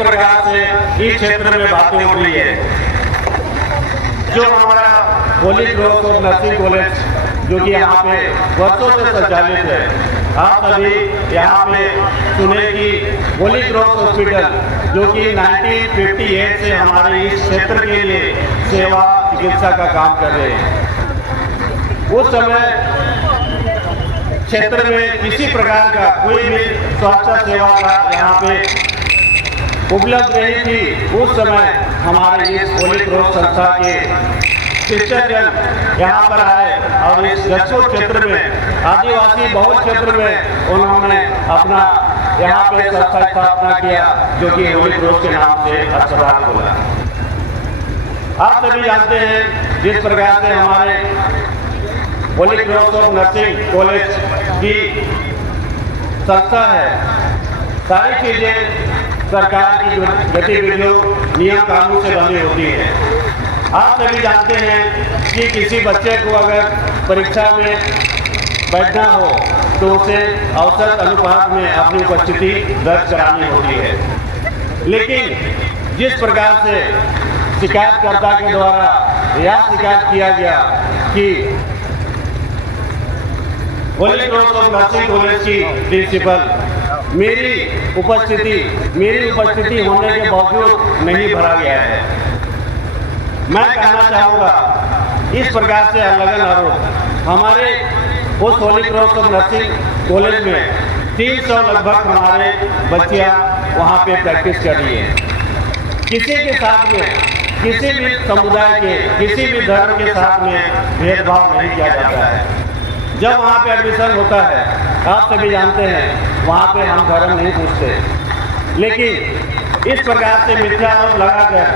प्रकार से इस क्षेत्र में बातें उठ रही है, जो हमारा Holi cross of nursing college जो कि यहाँ पे वर्षों से संचालित है, आप सभी यहाँ पे सुने कि होली क्रॉस हॉस्पिटल जो कि 1958 से हमारे इस क्षेत्र के लिए सेवा चिकित्सा का काम कर रहे हैं। उस समय क्षेत्र में किसी प्रकार का कोई भी स्वास्थ्य सेवा का यहाँ पे उपलब्ध नहीं थी। उस समय हमारे इस होली क्रॉस संस्था के शिक्षकगण यहाँ पर आए और इस जसपुर क्षेत्र में आदिवासी बहुल क्षेत्र में उन्होंने अपना यहाँ पे संस्था स्थापना किया, जो कि होली क्रॉस के नाम से अस्पताल खोला। आप सभी जानते हैं जिस प्रकार से हमारे Holi cross of nursing college की संस्था है, सारी चीजें सरकार की गतिविधियों नियम कानून से बंधी होती है। आप सभी जानते हैं कि किसी बच्चे को अगर परीक्षा में बैठना हो तो उसे औसत अनुपात में अपनी उपस्थिति दर्ज करानी होती है, लेकिन जिस प्रकार से शिकायतकर्ता के द्वारा यह शिकायत किया गया कि Holi cross of nursing college की प्रिंसिपल मेरी उपस्थिति होने के बावजूद नहीं भरा गया है। मैं कहना चाहूँगा इस प्रकार से अलग आरोप हमारे उस Holi cross of nursing college में 300 लगभग हमारे बच्चियाँ वहाँ पे प्रैक्टिस कर रही हैं। किसी के साथ में, किसी भी समुदाय के, किसी भी धर्म के साथ में भेदभाव नहीं किया जाता है। जब वहाँ पे एडमिशन होता है, आप सभी जानते हैं वहाँ पे हम धर्म नहीं पूछते, लेकिन इस प्रकार से मिथ्या आरोप लगाकर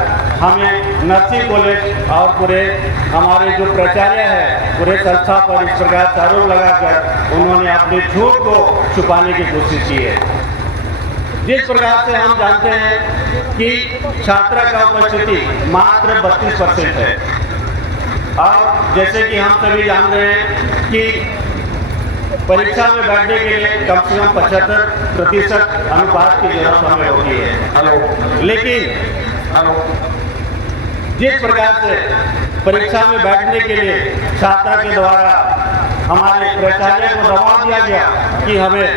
हमें नर्सिंग कॉलेज और पूरे हमारे जो प्राचार्य है पूरे संस्था पर इस प्रकार से आरोप लगाकर उन्होंने अपने झूठ को छुपाने की कोशिश की है। जिस प्रकार से हम जानते हैं कि छात्रा का उपस्थिति मात्र 32% है, और जैसे कि हम सभी जान रहे हैं कि परीक्षा में बैठने के लिए कम से कम 75% अनुपात की जरूरत हमें होती है। लेकिन जिस प्रकार से परीक्षा में बैठने के लिए छात्रा के द्वारा हमारे प्राचार्य को दबाव दिया गया कि हमें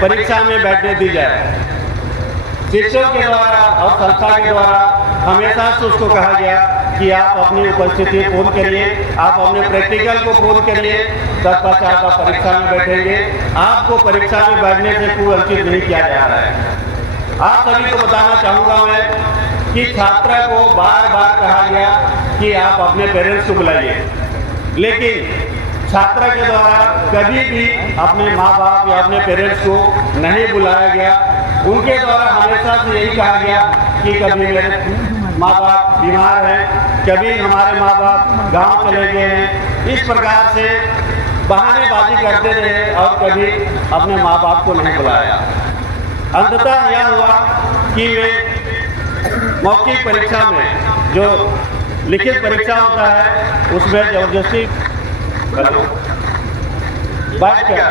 परीक्षा में बैठने दी जाए, शिक्षक के द्वारा और संस्था के द्वारा हमेशा से उसको कहा गया कि आप अपनी उपस्थिति पूर्ण करिए, आप अपने प्रैक्टिकल को पूर्ण करिए, तत्पश्चात आप परीक्षा में बैठेंगे। आपको परीक्षा में बैठने से कोई वंचित नहीं किया जा रहा है। आप सभी को बताना चाहूँगा मैं कि छात्रा को बार बार कहा गया कि आप अपने पेरेंट्स को बुलाइए, लेकिन छात्रा के द्वारा कभी भी अपने माँ बाप या अपने पेरेंट्स को नहीं बुलाया गया। उनके द्वारा हमेशा से यही कहा गया कि कभी मेरे माँ बाप बीमार हैं, कभी हमारे माँ बाप गांव चले गए हैं। इस प्रकार से बहानेबाजी करते रहे और कभी अपने माँ बाप को नहीं बुलाया। अंततः यह हुआ कि वे मौखिक परीक्षा में जो लिखित परीक्षा होता है उसमें जबरदस्ती बैठकर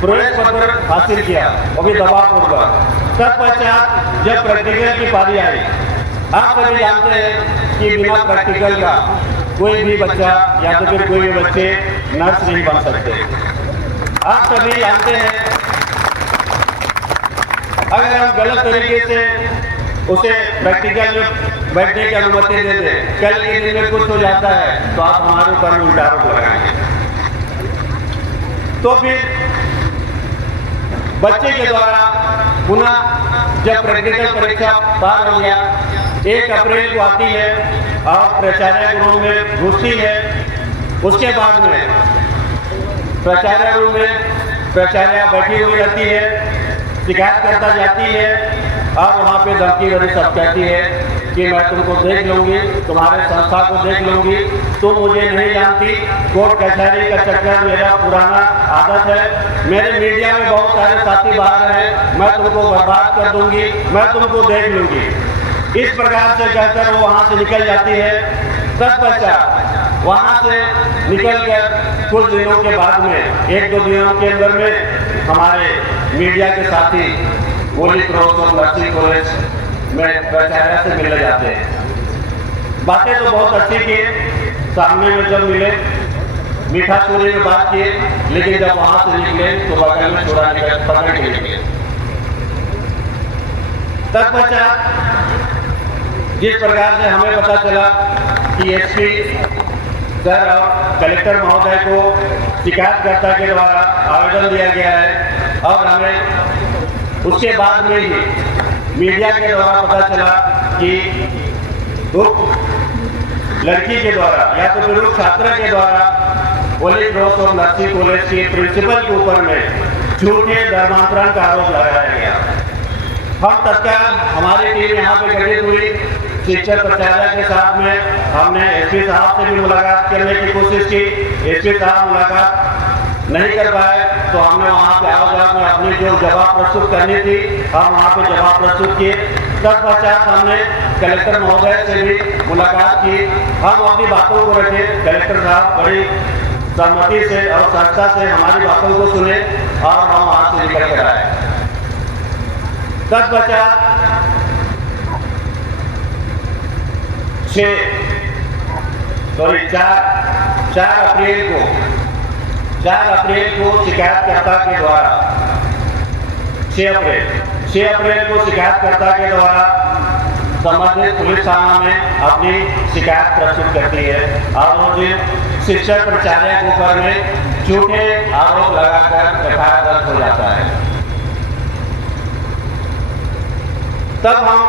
प्रवेश पत्र हासिल किया, वो भी दबावपूर्वक। तत्पश्चात जब प्रैक्टिकल की पारी आई, आप सभी जानते हैं कि बिना प्रैक्टिकल का कोई भी बच्चा या तो फिर कोई भी बच्चे नर्स नहीं बन सकते। आप सभी जानते हैं अगर हम गलत तरीके से उसे प्रैक्टिकल में बैठने की अनुमति दे दें, कल के दिन में कुछ हो जाता है तो आप हमारे ऊपर उल्टा आरोप लगाएंगे। तो फिर बच्चे के द्वारा पुनः जब प्रैक्टिकल परीक्षा पार हो गया, 1 अप्रैल को आती है और प्राचार्य रूम में घुसती है। उसके बाद में प्राचार्य रूम में प्राचार्य बैठी हुई रहती है, शिकायत करता जाती है और वहाँ पे धमकी भरी सब कहती है कि मैं तुमको देख लूँगी, तुम्हारे संस्था को देख लूँगी, तुम मुझे नहीं जानती। कोर्ट कचहरी का चक्कर मेरा पुराना आदत है, मेरे मीडिया में बहुत सारे साथी बाहर हैं, मैं तुमको बर्बाद कर दूंगी, मैं तुमको देख लूँगी। इस प्रकार से कहकर वो वहाँ से निकल जाती है। तत्पश्चात वहाँ से निकल कर कुछ दिनों के बाद में, 1-2 दिनों के अंदर में हमारे मीडिया के साथी होली क्रॉस और नर्सिंग कॉलेज में प्राचार्य से मिलने जाते हैं। बातें तो बहुत अच्छी की, सामने में जब मिले मीठा चोरी में बात किए, लेकिन जब वहां से निकले तो बगल में छुड़ाने का पकड़ के निकले। तत्पश्चात जिस प्रकार से हमें पता चला कि एसपी सर और कलेक्टर महोदय को शिकायतकर्ता के द्वारा आवेदन दिया गया है, और हमें उसके बाद में ही मीडिया के द्वारा पता चला कि उक्त लड़की के द्वारा या तो फिर छात्र के द्वारा होली क्रॉस और नर्सिंग कॉलेज के प्रिंसिपल के ऊपर में झूठे धर्मांतरण का आरोप लगाया गया। हम तत्काल हमारी टीम यहाँ पे गठित हुई, शिक्षक प्राचार्य के साथ में हमने एसपी साहब से भी मुलाकात करने की कोशिश की। एसपी साहब मुलाकात नहीं कर पाए तो हमने वहाँ पे आवाज में अपनी जो जवाब प्रस्तुत करनी थी हम वहाँ पे जवाब प्रस्तुत किए। तत्पश्चात हमने कलेक्टर महोदय से भी मुलाकात की, हम अपनी बातों को रखे। कलेक्टर साहब बड़ी सहमति से और सहजता से हमारी बातों को सुने और हम वहाँ से निकल कर आए। तत्पश्चात 4 अप्रैल को शिकायतकर्ता के द्वारा 6 अप्रैल को शिकायतकर्ता के द्वारा संबंधित पुलिस थाना में अपनी शिकायत प्रस्तुत करती है और वो दिन शिक्षक प्राचार्य के ऊपर में झूठे आरोप लगाकर एफआईआर दर्ज हो जाता है। तब हम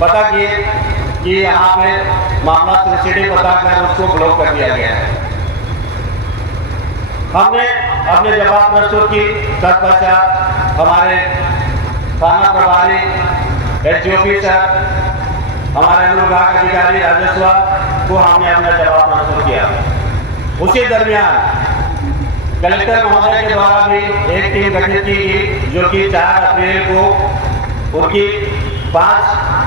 पता किए कि यहाँ पे मामला सीसीटीवी पता कर उसको ब्लॉक कर दिया गया है। हमने अपने जवाब प्रस्तुत की। तत्पश्चात हमारे थाना प्रभारी एसडीओपी सर, हमारे अनुविभाग अधिकारी राजस्व को हमने अपना जवाब प्रस्तुत किया। उसी दरमियान कलेक्टर महोदय के द्वारा भी एक टीम गठित की गई, जो कि 4 अप्रैल को उनकी 5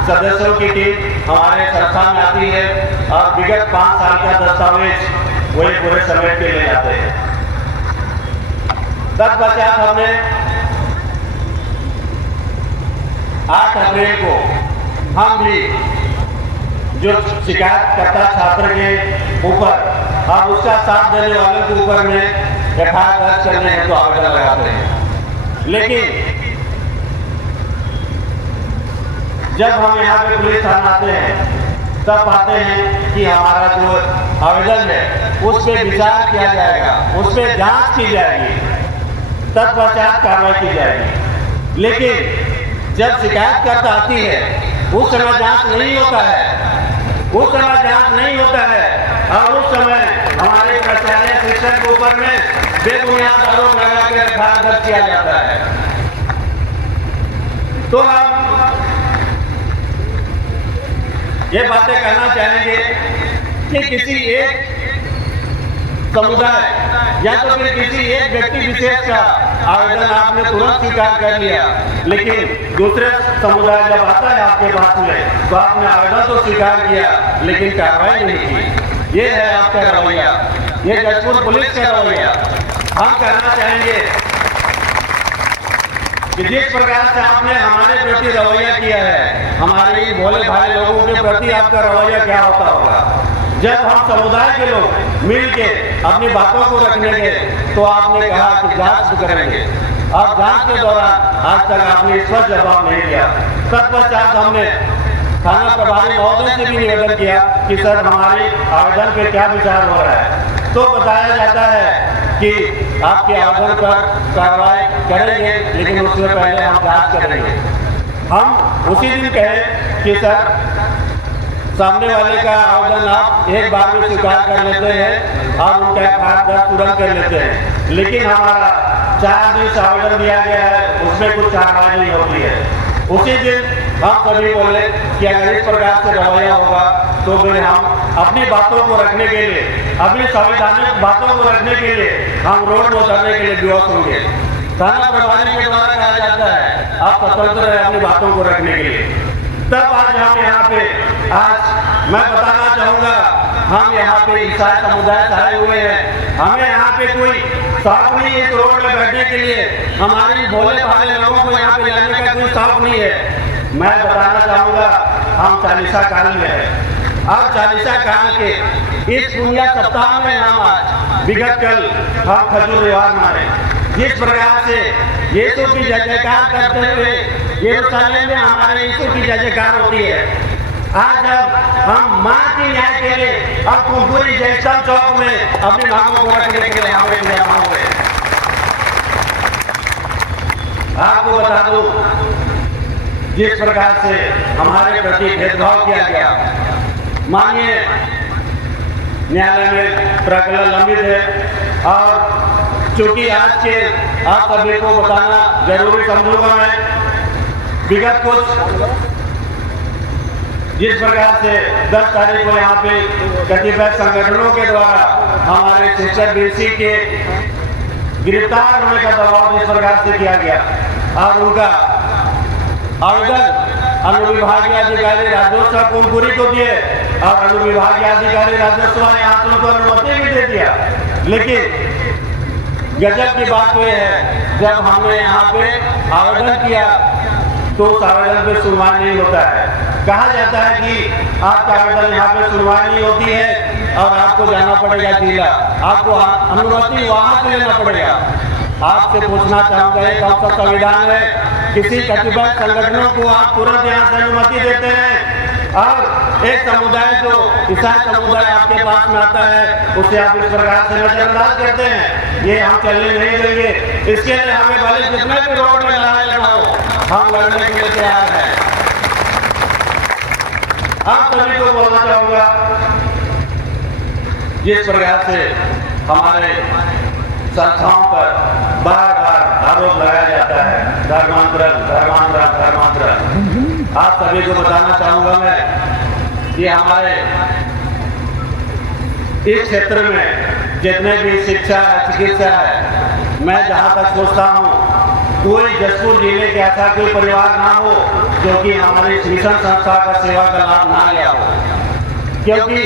सदस्यों की टीम हमारे संस्थान में आती है और विगत 5 साल का दस्तावेज वही पूरे समेट के ले जाते हैं। तत्पश्चात हमने 8 अप्रैल को हम भी जो शिकायतकर्ता छात्र के ऊपर और उसका साथ देने वालों के ऊपर में एफआईआर दर्ज करने हेतु आवेदन लगाते हैं। लेकिन जब हम यहाँ पे पुलिस थाना आते हैं तब पाते हैं कि हमारा जो आवेदन है उस पर विचार किया जाएगा, उस पर जांच की जाएगी, तत्पश्चात कार्रवाई की जाएगी। लेकिन जब शिकायतकर्ता आती है उस समय जांच नहीं होता है, और उस समय हमारे प्राचार्य शिक्षक के ऊपर में बेबुनियाद आरोप लगाकर एफआईआर दर्ज किया जाता है। तो हम ये बातें कहना चाहेंगे कि किसी एक समुदाय या तो फिर किसी एक व्यक्ति विशेष का आवेदन आपने तुरंत स्वीकार कर लिया, लेकिन दूसरे समुदाय जब आता है आपके पास में तो आपने आवेदन तो स्वीकार किया लेकिन कार्रवाई नहीं की। ये है आपका रवैया, ये जशपुर पुलिस का रवैया। हम कहना चाहेंगे कि जिस प्रकार से आपने हमारे प्रति रवैया किया है, हमारे भोले भाले लोगों के प्रति आपका रवैया क्या होता होगा। जब हम समुदाय के लोग मिल के अपनी बातों को रखने गए तो आपने कहा कि जांच करेंगे, और जांच के दौरान आज तक आपने स्पष्ट जवाब नहीं दिया। तत्पश्चात हमने थाना प्रभारी महोदय से भी निवेदन किया कि सर हमारे आवेदन पे क्या विचार हो रहा है। तो बताया जाता है कि आपके आवेदन पर कार्रवाई करेंगे, लेकिन उससे पहले हम जांच करेंगे। हम उसी दिन कहे कि सर सामने वाले का आवेदन आप एक बार में स्वीकार कर लेते हैं और उनका एफआईआर दर्ज तुरंत कर लेते हैं, लेकिन हमारा 4 दिन से आवेदन दिया गया है उसमें कुछ कार्रवाई नहीं होती है। उसी दिन हम सभी बोले कि अगर इस प्रकार से रवैया होगा तो फिर हम अपनी बातों को रखने के लिए, अपनी संवैधानिक बातों को रखने के लिए हम रोड में उतरने के लिए विवश होंगे। थाना प्रभारी के द्वारा कहा जाता है आप स्वतंत्र है अपनी बातों को रखने के लिए। तब आज हम यहाँ पे आज मैं बताना चाहूँगा हम यहाँ पे ईसाई समुदाय से आए हुए हैं, हमें यहाँ पे कोई शौक नहीं है इस रोड में बैठने के लिए, हमारे भोले भाले लोगों को यहाँ पे जाने का कोई शौक नहीं है। मैं बताना चाहूँगा हम चालीसा काल में है, और चालीसा काल के इस पुण्य सप्ताह में हम आज विगत कल हम खजूर त्योहार माने। जिस प्रकार से यीशु की जय जयकार करते हुए यरूशलेम में हमारे यीशु की जय जयकार होती है, आज जब हम माँ की न्याय के लिए और कुंकुरी जैक्सन चौक में अपनी मांगों को रखने के लिए हमें जमा हुए। आपको बता दूं, जिस प्रकार से हमारे प्रति भेदभाव किया गया, माननीय न्यायालय में प्रकरण लंबित है, और चूंकि आज के आप सभी को बताना जरूरी समझूंगा मैं, विगत कुछ जिस प्रकार से 10 तारीख को यहाँ पे कतिपय संगठनों के द्वारा हमारे शिक्षक बीसी के गिरफ्तार होने का दबाव जिस प्रकार से किया गया, और उनका आवेदन अनुविभागीय अधिकारी राजस्व कुनकुरी को दिए, और अनुविभागीय अधिकारी राजस्व ने यहाँ से उनको अनुमति भी दे दिया। लेकिन गजब की बात तो यह है, जब हमने यहाँ पे आवेदन किया तो उस आवेदन पे सुनवाई नहीं होता है। कहा जाता है कि आपका आवेदन यहाँ पे सुनवाई नहीं होती है और आपको जाना पड़ेगा जिला, आपको अनुमति वहाँ से लेना पड़ेगा। आपसे पूछना चाहूँगा, ये कौन सा संविधान है? किसी कतिपय संगठनों को आप तुरंत यहाँ से अनुमति देते हैं, और एक समुदाय जो ईसाई समुदाय आपके पास में आता है उसे आप इस प्रकार से नजरअंदाज करते हैं। ये हम चलने नहीं देंगे। इसके लिए हमें भले जितने भी रोड में लड़ाई लड़ना हो, हम लड़ने के लिए तैयार हैं। आप सभी को बोलना चाहूँगा, जिस प्रकार से हमारे संस्थाओं पर बार बार आरोप लगाया जाता है, धर्मांतरण धर्मांतरण धर्मांतरण, आप सभी को बताना चाहूँगा मैं कि हमारे इस क्षेत्र में जितने भी शिक्षा है, चिकित्सा है, मैं जहाँ तक सोचता हूँ कोई जसपुर जिले के ऐसा कोई परिवार ना हो जो कि हमारी मिशन संस्था का सेवा का लाभ ना लिया हो। क्योंकि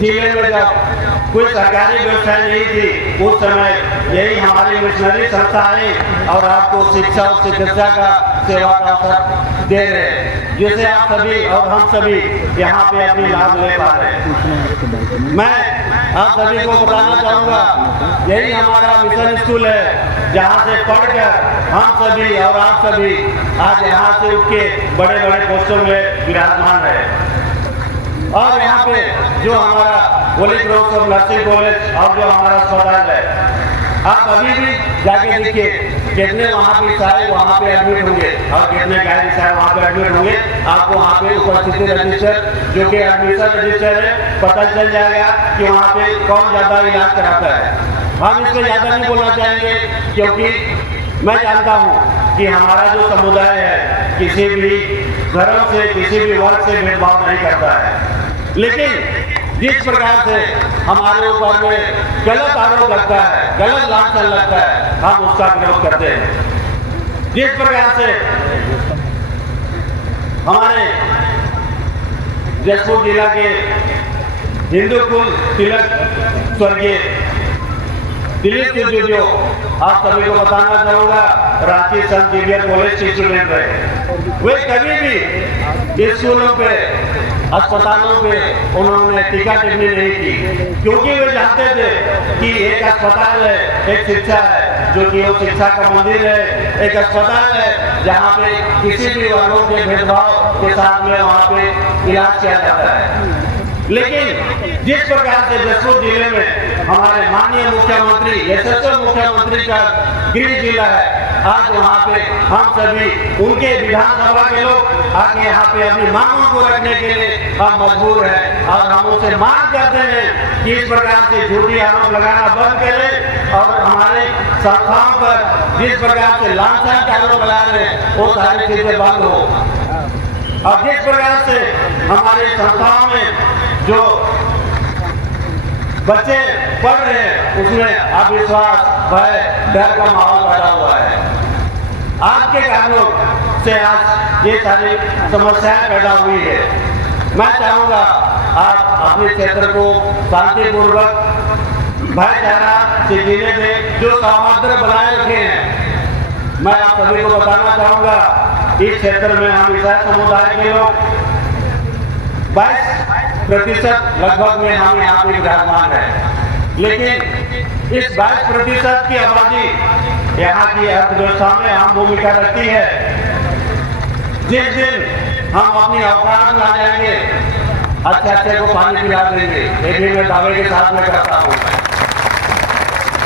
जिले में जब कोई सरकारी व्यवस्था नहीं थी, उस समय यही हमारी मिशनरी संस्था आई और आपको शिक्षा और चिकित्सा का सेवा का अवसर दे रहे हैं, जिसे आप सभी और हम सभी यहाँ पे अपनी लाभ ले पा रहे हैं। मैं आप सभी को बताना चाहूँगा, यही हमारा मिशन स्कूल है, जहाँ से पढ़कर हम सभी और आप सभी आज यहाँ से उठ के बड़े बड़े पोस्टों में विराजमान है। और यहाँ पे जो हमारा Holi cross of nursing college और जो हमारा अस्पताल है, आप अभी भी जाके देखिए कितने वहाँ पे ईसाई वहाँ पे एडमिट होंगे और कितने गैर ईसाई वहाँ पे एडमिट होंगे। आपको वहाँ पे उपस्थिति रजिस्टर जो कि एडमिशन रजिस्टर है, पता चल जाएगा कि वहाँ पे कौन ज़्यादा इलाज कराता है। हम इस पर ज़्यादा नहीं बोलना चाहेंगे, क्योंकि मैं जानता हूँ कि हमारा जो समुदाय है किसी भी धर्म से, किसी भी वर्ग से भेदभाव नहीं करता है। लेकिन जिस प्रकार से हमारे ऊपर में गलत आरोप लगता है, गलत लांछन लगता है, हम उसका विरोध करते हैं। जिस प्रकार से हमारे जसपुर जिला के हिंदू कुल तिलक स्वर्गीय दिलीप जो आप सभी को बताना चाहूँगा, रांची संत जेवियर कॉलेज के स्टूडेंट रहे। वे कभी भी स्कूलों पे, अस्पतालों पे उन्होंने टीका टिप्पणी नहीं की, क्योंकि वे जानते थे कि एक अस्पताल है, एक शिक्षा है, जो कि वो शिक्षा का मंदिर है, एक अस्पताल है जहाँ पे किसी भी वर्गों के भेदभाव के साथ में वहाँ पे इलाज किया जाता है। लेकिन जिस प्रकार से जसपुर जिले में हमारे माननीय मुख्यमंत्री, यशस्वी मुख्यमंत्री का गृह जिला है, आज वहाँ पे हम सभी उनके विधानसभा के लोग आके यहाँ पे अपनी मांगों को रखने के लिए हम मजबूर हैं, और हम उनसे मांग करते हैं कि इस प्रकार से झूठी आरोप लगाना बंद करें और हमारे संस्थाओं पर जिस प्रकार से लांछन के आरोप लगा रहे हैं वो सारी चीजें बंद हो। और जिस प्रकार से हमारे संस्थाओं में जो बच्चे पढ़ रहे हैं उसमें अविश्वास, भय, डर का माहौल पैदा हुआ है। आपके कारणों से आज ये सारी समस्याएं पैदा हुई है। मैं चाहूँगा आप अपने क्षेत्र को शांतिपूर्वक भाईचारा से जीने दें, जो सौहार्द बनाए रखे हैं। मैं आप सभी को बताना चाहूँगा, इस क्षेत्र में हम ईसाई समुदाय के लोग 22% लगभग में हम यहाँ पे विराजमान हैं, लेकिन इस 22% की आबादी यहाँ की अर्थव्यवस्था में अहम भूमिका रखती है। जिस दिन हम अपनी औकात में आ जाएंगे, अच्छे को पानी पिला देंगे, ये भी मैं दावे के साथ में करता हूँ।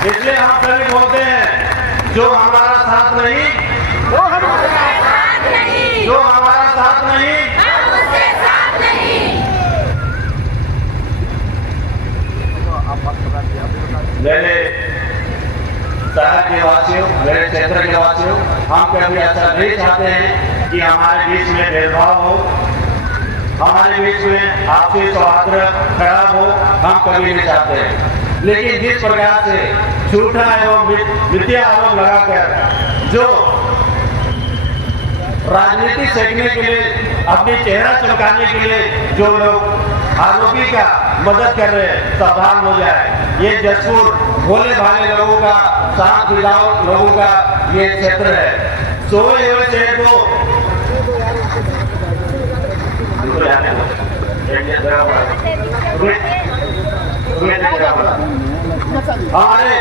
इसलिए हम सभी बोलते हैं, जो हमारा साथ नहीं, जो हमारा साथ नहीं, जो हमारा साथ नहीं, हम उसके साथ नहीं। मेरे शहर के वासियों, मेरे क्षेत्र के वासियों, हम कभी ऐसा नहीं चाहते हैं कि हमारे बीच में भेदभाव हो, हमारे बीच में आपसी सौहार्द खराब हो, हम कभी नहीं चाहते हैं। लेकिन जिस प्रकार से झूठा एवं मिथ्या आरोप लगाकर जो राजनीति सीखने के लिए, अपनी चेहरा चमकाने के लिए जो लोग आरोपी का मदद कर रहे हैं, सावधान हो जाए। ये जसपुर भोले भाले लोगों का, शांत विधाओ लोगों का ये क्षेत्र है। सोए हुए शहर को हमारे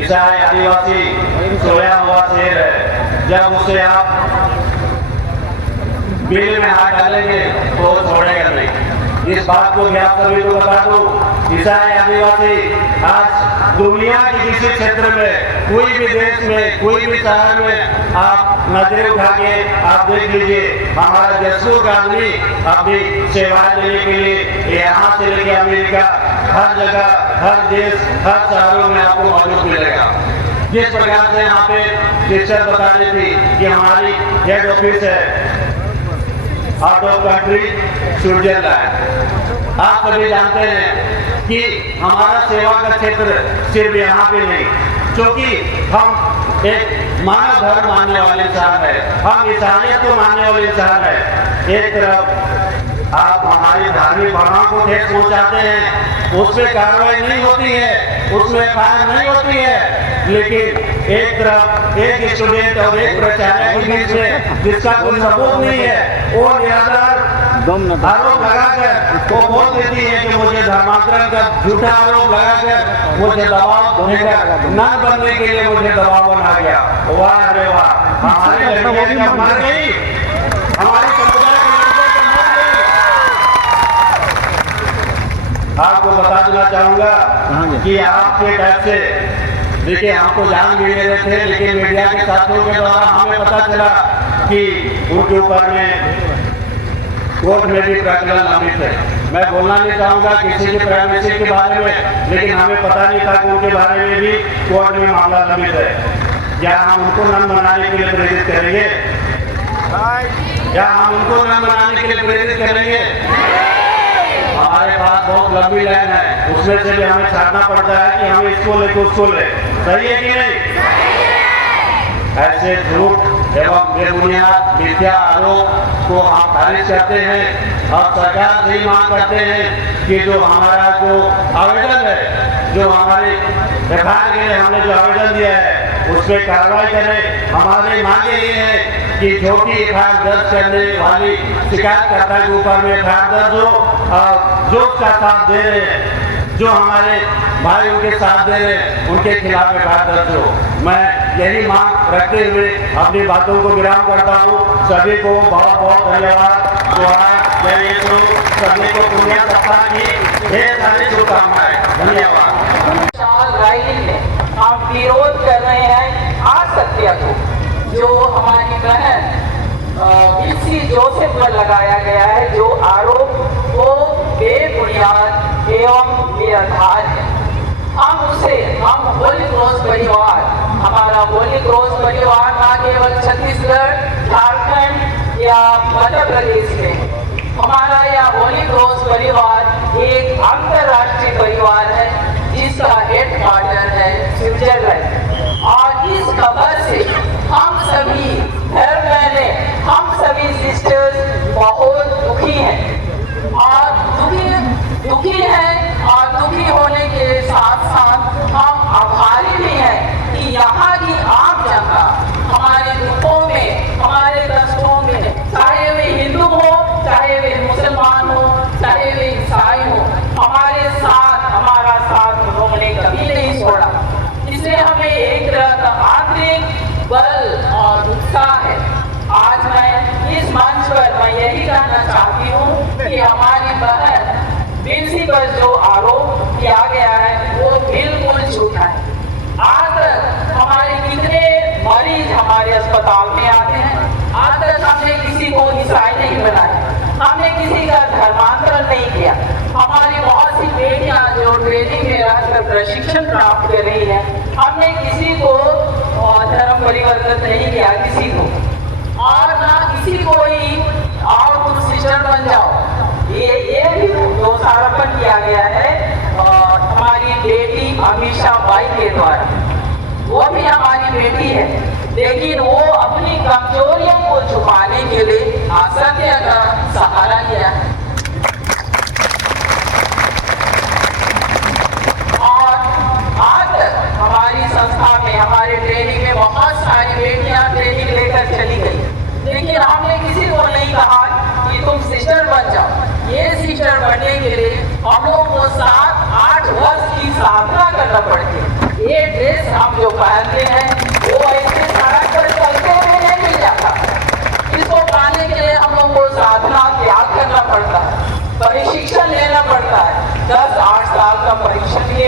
ईसाई आदिवासी सोया हुआ शेर है, जब उसे आप बिल में हाथ डालेंगे तो छोड़ेगा नहीं। इस बात को भी आप सभी को बता दूं, ईसाई आदिवासी आज दुनिया के किसी क्षेत्र में, कोई भी देश में, कोई भी शहर में आप नजरें उठा के आप देख लीजिए, हमारा जसपुर का आदमी अपनी सेवाएं देने के लिए यहाँ से लेकर अमेरिका, हर जगह, हर देश, हर शहरों में आपको मौजूद मिलेगा। जिस प्रकार से यहाँ पे टीचर बता रही थी कि हमारी हेड ऑफिस है आउट ऑफ कंट्री स्विट्जरलैंड। आप सभी जानते हैं कि हमारा सेवा का क्षेत्र सिर्फ यहाँ पे नहीं, क्योंकि हम एक मानव धर्म मानने वाले इंसान है, हम ईसाइयत को मानने वाले इंसान है। एक तरफ आप हमारी धार्मिक भावनाओं को ठेस पहुँचाते हैं, उसमें कार्रवाई नहीं होती है, उसमें फायर नहीं होती है, लेकिन एक तरफ एक स्टूडेंट और एक प्राचार्य के बीच में जिसका कोई सबूत नहीं है, वो निराधार आरोप लगाकर वो बोल देती है कि मुझे धर्मांतरण का झूठा आरोप लगाकर मुझे दबाव देकर न बनने के लिए मुझे दबाव बना गया। वाह रे वाह, हमारी लड़कियां मर गई, हमारी समुदाय के लड़के मर गए। आपको बता देना चाहूंगा कि आपके टाइप से देखिए, हमको जान भी ले रहे थे, लेकिन मीडिया के साथियों के द्वारा हमें पता चला कि उनके ऊपर में कोर्ट में भी प्रकरण लंबित है। मैं बोलना नहीं चाहूँगा किसी के प्राइवेसी के बारे में, लेकिन हमें पता नहीं था कि उनके बारे में भी कोर्ट में मामला लंबित है। क्या हम उनको नन बनाने के लिए प्रेरित करेंगे? क्या हम उनको नन बनाने के लिए प्रेरित करेंगे? हमारे पास बहुत लंबी लाइन है, उसमें से भी हमें छाटना पड़ता है कि हमें इसको ले तो उसको ले। सही है कि नहीं? ऐसे झूठ एवं बेबुनियाद मिथ्या आरोप को हम खारिज करते हैं और सरकार से ही मांग करते हैं कि जो हमारा जो आवेदन है, जो हमारे एफआईआर के लिए हमने जो आवेदन दिया है, उस पर कार्रवाई करें। हमारी मांग ये है कि जो भी एफआईआर दर्ज करने वाली शिकायतकर्ता के ऊपर में एफआईआर दर्ज हो और जो उसका साथ दे रहे हैं, जो हमारे भाई उनके साथ दे रहे हैं, उनके खिलाफ एफआईआर दर्ज हो। मैं यही मांग रखते हुए अपनी बातों को विराम करता हूँ। सभी को बहुत बहुत धन्यवाद। सभी को पुण्य सप्ताह की ढेर सारी शुभकामनाएं। धन्यवाद। हम विरोध कर रहे हैं असत्य को, जो हमारी बहन बीसी जोसेफ पर लगाया गया है, जो आरोप वो बेबुनियाद एवं निराधार है। हम होली क्रॉस परिवार, हमारा होली क्रॉस परिवार ना केवल छत्तीसगढ़, झारखंड या मध्य प्रदेश में, हमारा यह होली क्रॉस परिवार एक अंतर्राष्ट्रीय परिवार है, जिसका हेडक्वार्टर है स्विट्जरलैंड। और इस खबर से हम सभी धर्म बहनें, हम सभी सिस्टर्स बहुत दुखी हैं। जो आरोप किया गया है वो बिल्कुल झूठा है। आज तक हमारे कितने मरीज हमारे अस्पताल में आते हैं, आज तक हमने किसी को ईसाई नहीं बनाया, हमने किसी का धर्मांतरण नहीं किया। हमारी बहुत सी बेटियां जो ट्रेनिंग में रहकर प्रशिक्षण प्राप्त कर रही है, हमने किसी को धर्म परिवर्तन नहीं किया, किसी को, और ना किसी को ही आओ तुम सिस्टर बन जाओ, ये भी दोषारोपण किया गया है हमारी बेटी अमीषा बाई के द्वारा। वो भी हमारी बेटी है, लेकिन वो अपनी कमजोरियों को छुपाने के लिए असत्य का सहारा लिया है। और आज हमारी संस्था में, हमारे ट्रेनिंग में बहुत सारी बेटियां ट्रेनिंग लेकर चली गई, लेकिन हमने किसी को नहीं कहा कि तुम सिस्टर बन जाओ। ये सिस्टर बनने के लिए हम लोग को 7-8 वर्ष की साधना करना पड़ती है। ये ड्रेस हम जो पहनते हैं वो ऐसे सड़क पर चलते हुए नहीं मिल जाता, इसको पाने के लिए हम लोग को साधना त्याग करना पड़ता है, प्रशिक्षण लेना पड़ता है। 10-8 साल का प्रशिक्षण के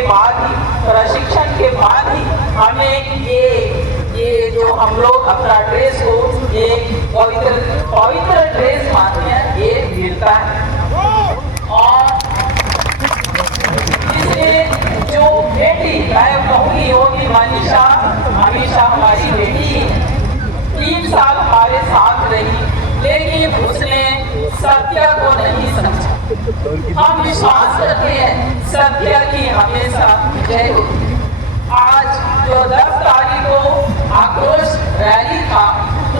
बाद ही हमें ये जो हम लोग अपना ड्रेस को ये पवित्र ड्रेस मानते हैं, ये मिलता है। और इसलिए जो बेटी मैं कहूँगी वो भी अमीषा हमारी बेटी 3 साल हमारे साथ रही, लेकिन उसने सत्य को नहीं समझा। हम विश्वास करते हैं सत्य की हमेशा जय होती। आज जो 10 तारीख को आक्रोश रैली था,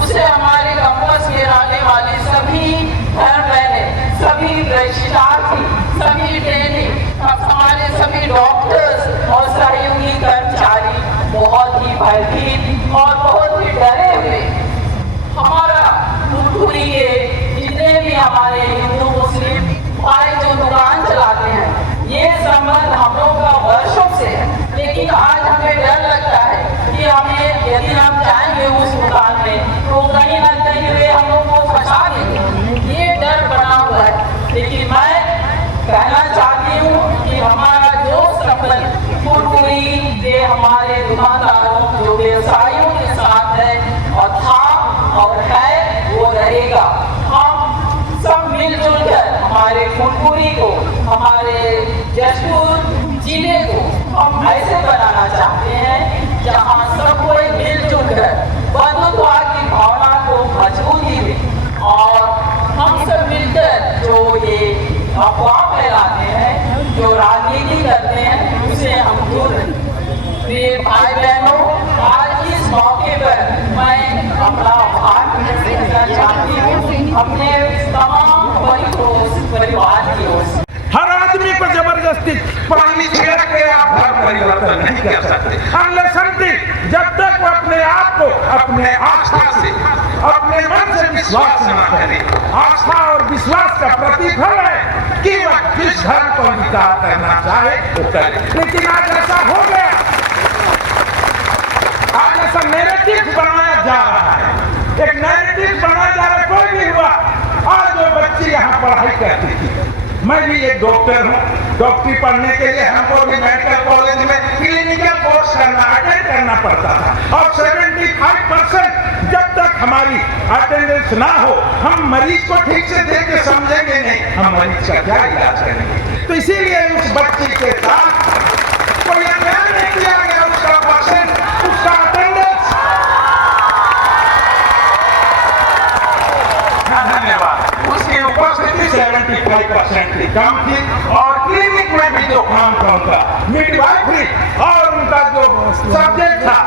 उसे हमारे कैंपस में रहने वाले सभी धर्म बहनें, सभी प्रशिक्षणार्थी, सभी ट्रेनिंग, हमारे सभी डॉक्टर्स और सहयोगी कर्मचारी बहुत ही भयभीत और बहुत ही डरे हुए। हमारा फुलपुरी के जितने भी हमारे हिंदू मुस्लिम भाई जो दुकान चलाते हैं, ये संबंध हम लोग का वर्षों से है, लेकिन आज हमें डर लगता है कि यदि हम जाएंगे उस दुकान में तो कहीं ना कहीं वे हम लोग को फंसा देंगे, ये डर बना हुआ है। लेकिन मैं कहना चाहती हूँ कि हमारा जो संबंध फुलपुरी के हमारे दुकानदारों जो व्यवसायियों के साथ है और था और है, वो रहेगा। हम सब मिलजुल कर हमारे फुलपुरी को, हमारे जशपुर जिले को हम ऐसे बनाना चाहते हैं जहाँ सब कोई मिलजुल कर बंधुत्व की भावना को मजबूती दे, और हम सब मिलकर जो ये अफवाह फैलाते हैं, जो राजनीति करते हैं, उसे हम दूर रखें। मेरे भाई बहनों, आज इस मौके पर मैं अपना आभार व्यक्त करना चाहती हूँ अपने तमाम परिवार की ओर से। हर आदमी को जबरदस्ती पानी छिड़क के आप घर परिवर्तन नहीं कर सकते। जब तक वो अपने आप को अपने आस्था से, अपने मन से विश्वास न करे। आस्था और विश्वास का प्रतिफल है कि वह जिस धर्म को विचार करना चाहे वो करे। लेकिन आज ऐसा हो गया, आज ऐसा नैरेटिव बनाया जा रहा है, एक नैरेटिव बनाया जा रहा है। कोई भी हुआ, आज जो बच्ची यहाँ पढ़ाई करती थी, मैं भी एक डॉक्टर हूँ, डॉक्टरी पढ़ने के लिए हमको भी मेडिकल कॉलेज में क्लिनिकल कोर्स अटेंड करना पड़ता था, और 75% जब तक हमारी अटेंडेंस ना हो हम मरीज को ठीक से देख के समझेंगे नहीं, हम मरीज का क्या इलाज करेंगे। तो इसीलिए उस बच्ची के साथ कोई अन्याय नहीं किया गया, उसका परसेंट, उसका अटेंडेंस। धन्यवाद। उसकी उपस्थिति 75% की कम थी, और क्लिनिक में भी जो काम था उनका मिडवाइफरी और उनका जो सब्जेक्ट था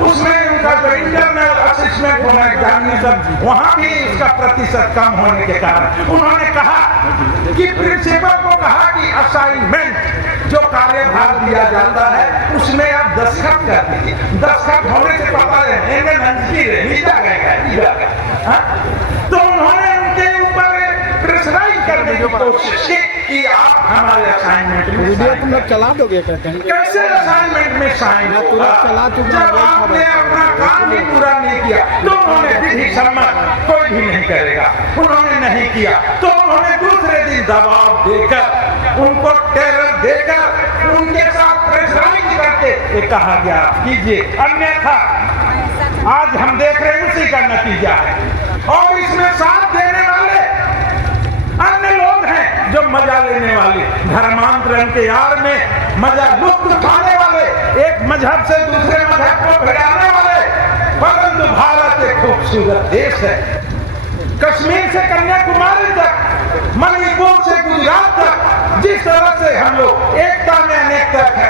उसमें उनका जो इंटरनल असिस्टेंट होना एग्जामिनेशन, वहाँ भी उसका प्रतिशत कम होने के कारण उन्होंने कहा कि प्रिंसिपल को कहा कि असाइनमेंट जो कार्यभार दिया जाता है उसमें आप दस्तखत कर दीजिए। दस्तखत होने से पता है तो उन्होंने उनके ऊपर प्रेशराइज करने की कोशिश की। कि आप हमारे असाइनमेंट में वीडियो sign तुम लोग चला दोगे कहते हैं। कैसे असाइनमेंट में साइन होगा? चला तो जब आपने अपना काम ही पूरा नहीं किया तो उन्होंने विधि सम्मत कोई भी नहीं करेगा। उन्होंने नहीं किया तो उन्होंने दूसरे दिन दबाव देकर, उनको टेरर देकर, उनके साथ प्रेशराइज करके ये कहा गया कीजिए, अन्यथा आज हम देख रहे हैं उसी का नतीजा है। और इसमें साथ देने वाले अन्य लोग हैं जो मजा लेने वाले, धर्मांतरण के यार में मजा लुत्फ उठाने वाले, एक मजहब से दूसरे मजहब को भिड़ाने वाले। परंतु भारत एक खूबसूरत देश है। कश्मीर से कन्याकुमारी तक, मणिपुर से गुजरात तक, जिस तरह से हम लोग एकता में अनेकता है,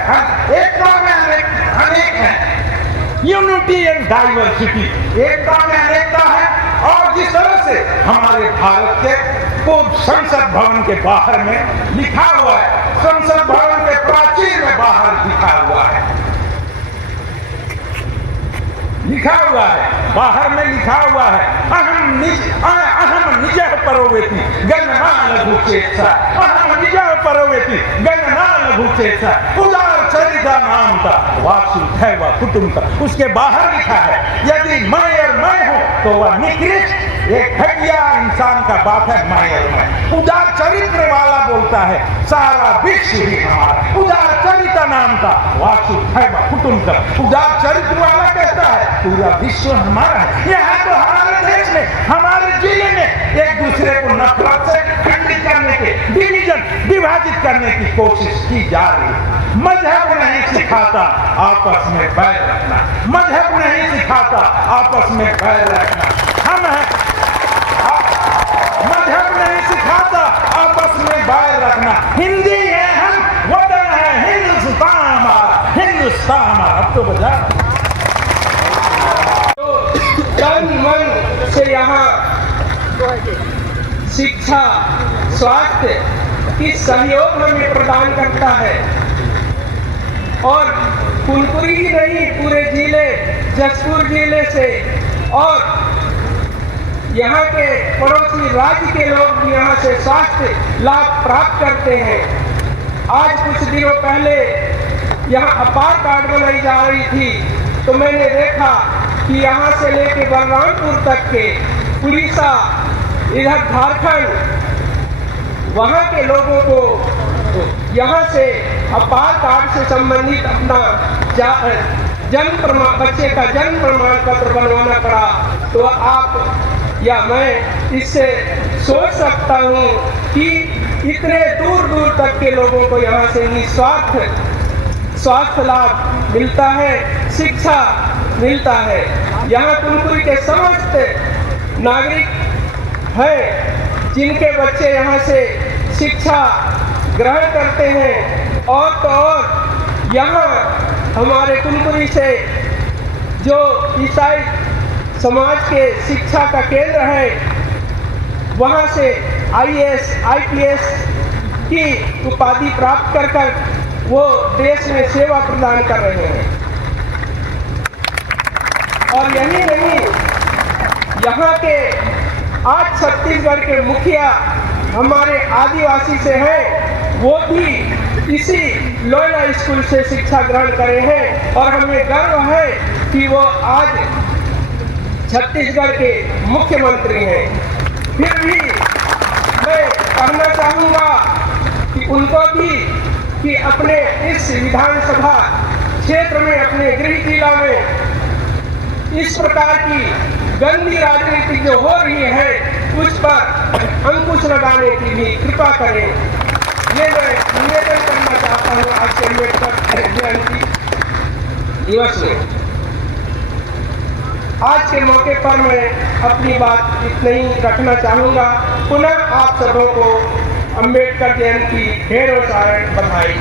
एकता में अनेक हैं, यूनिटी एंड डाइवर्सिटी, एकता में अनेकता है। और जिस तरह से हमारे भारत के पूर्व संसद भवन के बाहर में लिखा हुआ है, संसद भवन के प्राचीर में बाहर लिखा हुआ है, लिखा हुआ है, बाहर में लिखा हुआ है, अहम निजः परोवेति गणना लघु चेतसा, अहम निजः परोवेति गणना लघु चेतसा, उदार चरिता नाम का वासुधैव कुटुंबकम्। उसके बाहर लिखा है, यदि मैं और मैं हूं तो वह निकृष्ट एक घटिया इंसान का बात है, मैं और मैं। उदार चरित्र वाला बोलता है सारा विश्व ही हमारा, उदार चरिता नाम का वासुधैव कुटुंबकम्। उदार चरित्र वाला कहता है पूरा विश्व हमारा है। यहाँ तो हमारे देश में, हमारे जिले में एक दूसरे को नफरत से खंडित करने के, डिवीजन, विभाजित करने की कोशिश की जा रही है। मजहब नहीं सिखाता आपस में बैर रखना, मजहब नहीं सिखाता आपस में बैर रखना। हम हैं, मजहब नहीं सिखाता आपस में बैर रखना। हिंदी है हम, वतन है हिंदुस्तान हमारा, हिंदुस्तान हमारा। अब तो बजा तन मन से यहाँ शिक्षा, स्वास्थ्य की सहयोग हमें प्रदान करता है। और फुलपुरी ही नहीं, पूरे जिले, जसपुर जिले से और यहाँ के पड़ोसी राज्य के लोग भी यहाँ से स्वास्थ्य लाभ प्राप्त करते हैं। आज कुछ दिनों पहले यहाँ अपार कार्ड बनाई जा रही थी तो मैंने देखा कि यहाँ से लेके बलरामपुर तक के, उड़ीसा, इधर झारखंड, वहाँ के लोगों को यहाँ से अपार कार्ड से संबंधित अपना बच्चे का जन्म प्रमाण पत्र बनवाना पड़ा। तो आप या मैं इससे सोच सकता हूँ कि इतने दूर दूर तक के लोगों को यहाँ से निस्वार्थ स्वास्थ्य लाभ मिलता है, शिक्षा मिलता है। यहाँ तुमकुरी के समस्त नागरिक हैं जिनके बच्चे यहाँ से शिक्षा ग्रहण करते हैं। और तो और यहाँ हमारे तुमकुरी से जो ईसाई समाज के शिक्षा का केंद्र है, वहाँ से IAS, IPS की उपाधि प्राप्त कर वो देश में सेवा प्रदान कर रहे हैं। और यही नहीं, यहाँ के आज छत्तीसगढ़ के मुखिया हमारे आदिवासी से हैं, वो भी इसी लोयला स्कूल से शिक्षा ग्रहण करे हैं। और हमें गर्व है कि वो आज छत्तीसगढ़ के मुख्यमंत्री हैं। फिर भी मैं कहना चाहूँगा कि उनको भी कि अपने इस विधानसभा क्षेत्र में, अपने गृह जिला में इस प्रकार की गंदी राजनीति जो हो रही है उस पर अंकुश लगाने की भी कृपा करें। ये मैं निवेदन करना चाहता हूँ आज के अम्बेडकर जयंती दिवस में। आज के मौके पर मैं अपनी बात इतना ही रखना चाहूँगा। पुनः आप सबों को अम्बेडकर जयंती ढेरों सारे बधाई।